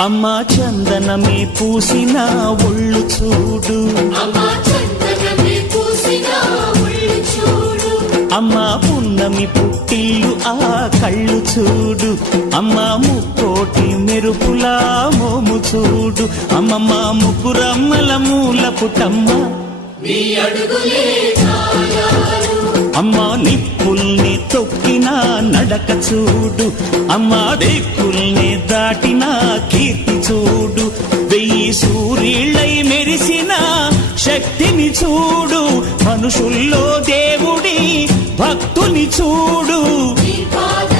అమ్మా చందనమే పూసిన ఒళ్ళు చూడు, అమ్మా పున్నమి పుట్టిల్లు ఆ కళ్ళు చూడు, అమ్మా ముక్కోటి మెరుపులా మోము చూడు, అమ్మమ్మ ముగ్గురమ్మల మూల పుటమ్మ అమ్మా నిప్పుల్ని తొక్కిన నడక చూడు, అమ్మా దిక్కుల్ని దాటిన కీర్తి చూడు, 1000 సూర్యుళ్ళై మెరిసిన శక్తిని చూడు, మనుషుల్లో దేవుడి భక్తుని చూడు.